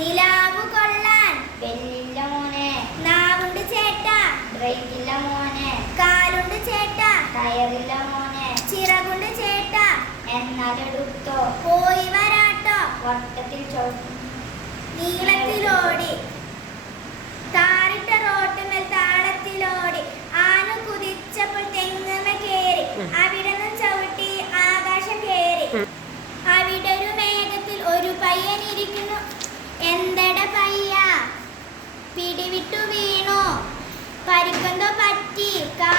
നിലാവ് കൊള്ളാൻ. വെല്ലില്ല മോനെ. നാവുണ്ട് ചേട്ടാ. ബ്രേക്കില്ല മോനെ. കാലുണ്ട് ചേട്ടാ. ടയറില്ല മോനെ. ചിറകുണ്ട് ചേട്ടാ. എന്നാലെടുത്തോ. പോയി വരാട്ടോ. വട്ടത്തിൽ ചോട്ടു നീളത്തിലോടി താറിട്ട റോട്ടുമേൽ താളത്തിലോടി ആന കുതിച്ചപ്പോൾ തെങ്ങുമ കേറി. അവിടെ നിന്ന് ചവിട്ടി ആകാശം കേറി. പരിക്കന്തോ പറ്റി. കാ